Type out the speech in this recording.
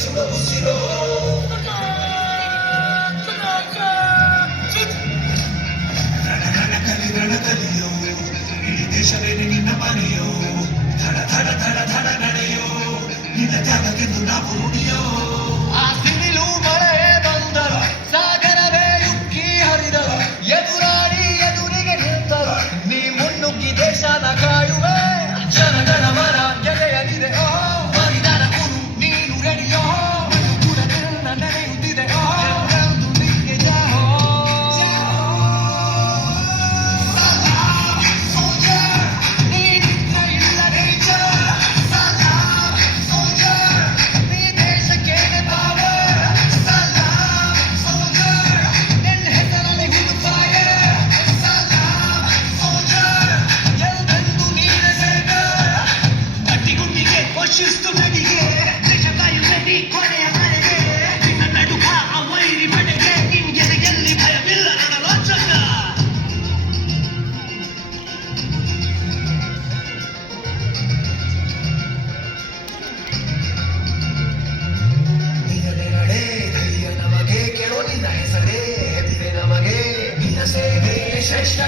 ಸುಡ ಉಸಿರೋ ರಣಕಲಿಯೋ ಇಡೀ ದೇಶವೇನೆ ನಿನ್ನ ಮನೆಯೋ ಧಡ ಧಡ ಧಡ ಧಡ ನಡೆಯೋ ನಿನ್ನ ತ್ಯಾಗಕ್ಕೆಂದು ನಾವು ನುಡಿಯೋ ಆ ಸಿಡಿಲು ಮಳೆ ಬಂದರು ಸಾಗರವೇ ಉಕ್ಕಿ ಹರಿದರು ಎದುರಾಳಿ ಎದುರಿಗೆ ನಿಂತರು ನೀ ಮುನ್ನುಗ್ಗಿ ದೇಶನ ಕಾಯುವೆ ಜನಗಣ ಮನ ಗೆಳೆಯನಿದೆ ಓ ಬಲಿದಾನ ಕುರು ನೀನು ರೆಡಿಯೋ ಕೂಡ ನಿನ್ನ ನಡೆಯುತ್ತಿದೆ ಓ ಎಂದು ನಿಂಗೆ ಜಾಹೋ ಶಿಸ್ತು ನಡಿಗೆ ದೇಶ ಕಾಯುತ್ತಿ ಕೊನೆಯ ಮನೆಗೆ ನಿನ್ನ ನಡುಕ ಆ ವೈರಿ ಮನೆಗೆ ನಿನ್ಗೆ ಎಲ್ಲಿ ಭಯವಿಲ್ಲ ರಣರೋಚಕ ನಿನ್ನದೆ ನಡೆ ಧೈರ್ಯ ನಮಗೆ ಕೇಳೋ ನಿನ್ನ ಹೆಸರೇ ಹೆಮ್ಮೆವೆ ನಮಗೆ ನಿನ್ನ ಸೇವೆ ಶ್ರೇಷ್ಠ